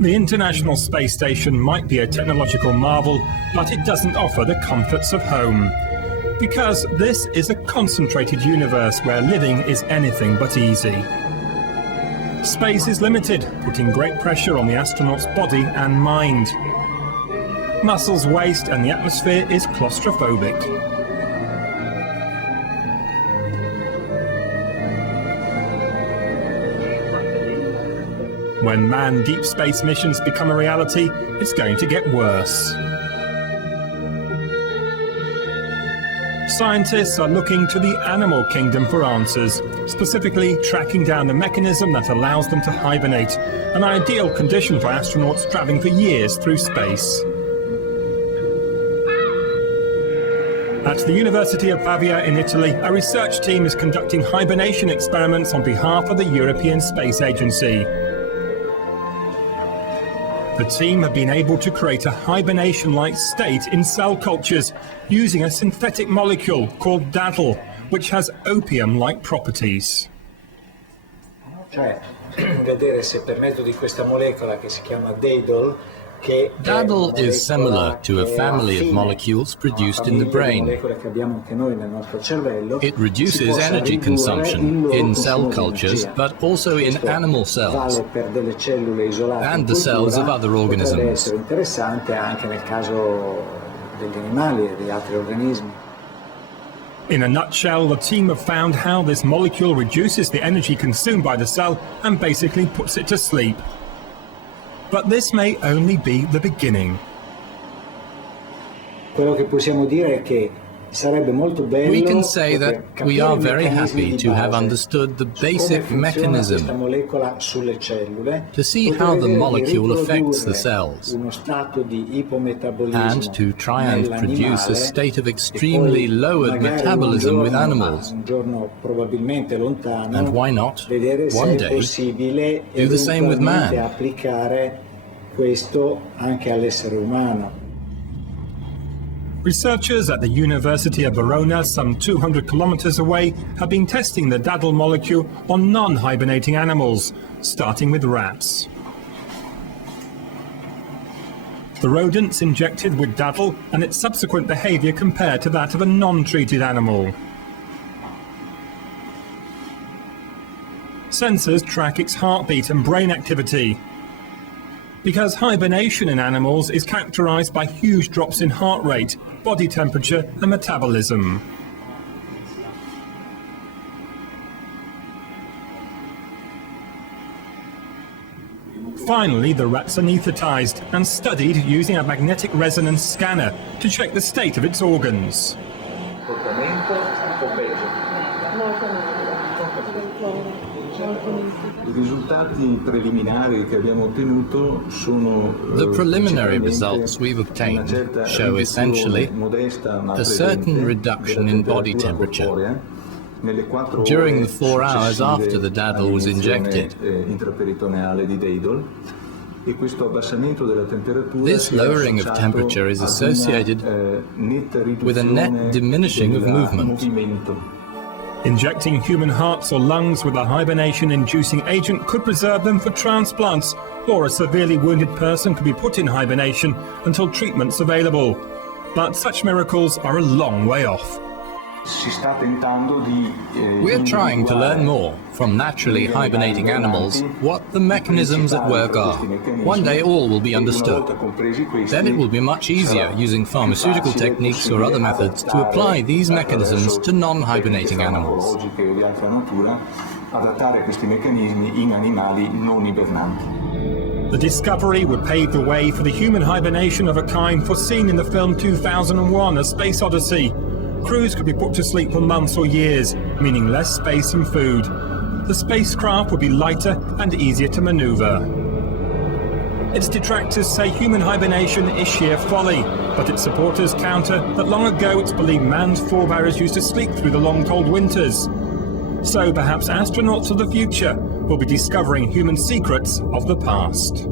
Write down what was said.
The International Space Station might be a technological marvel, but it doesn't offer the comforts of home. Because this is a concentrated universe where living is anything but easy. Space is limited, putting great pressure on the astronaut's body and mind. Muscles waste and the atmosphere is claustrophobic. When manned deep space missions become a reality, it's going to get worse. Scientists are looking to the animal kingdom for answers, specifically tracking down the mechanism that allows them to hibernate, an ideal condition for astronauts traveling for years through space. At the University of Pavia in Italy, a research team is conducting hibernation experiments on behalf of the European Space Agency. The team have been able to create a hibernation-like state in cell cultures using a synthetic molecule called daddle, which has opium-like properties. Cioè, vedere se per mezzo di questa molecola che si chiama daddle. Daddle is similar to a family of molecules produced in the brain. It reduces energy consumption in cell cultures, but also in animal cells and the cells of other organisms. In a nutshell, the team have found how this molecule reduces the energy consumed by the cell and basically puts it to sleep. But this may only be the beginning. Quello che possiamo dire è che sarebbe molto bello. We can say that we are very happy to have understood the basic mechanism, to see how the molecule affects the cells, and to try and produce a state of extremely lowered metabolism with animals. And why not, one day, do the same with man? Questo anche all'essere umano. Researchers at the University of Verona, some 200 kilometers away, have been testing the daddle molecule on non-hibernating animals, starting with rats. The rodents injected with daddle and its subsequent behavior compared to that of a non-treated animal. Sensors track its heartbeat and brain activity. Because hibernation in animals is characterized by huge drops in heart rate, body temperature and metabolism. Finally, the rats anesthetized and studied using a magnetic resonance scanner to check the state of its organs. The preliminary results we've obtained show essentially a certain reduction in body temperature during the 4 hours after the daddle was injected. This lowering of temperature is associated with a net diminishing of movement. Injecting human hearts or lungs with a hibernation-inducing agent could preserve them for transplants, or a severely wounded person could be put in hibernation until treatment's available. But such miracles are a long way off. We're trying to learn more from naturally hibernating animals what the mechanisms at work are. One day all will be understood. Then it will be much easier using pharmaceutical techniques or other methods to apply these mechanisms to non-hibernating animals. The discovery would pave the way for the human hibernation of a kind foreseen in the film 2001: A Space Odyssey. Crews could be put to sleep for months or years, meaning less space and food. The spacecraft would be lighter and easier to maneuver. Its detractors say human hibernation is sheer folly, but its supporters counter that long ago it's believed man's forebears used to sleep through the long cold winters. So perhaps astronauts of the future will be discovering human secrets of the past.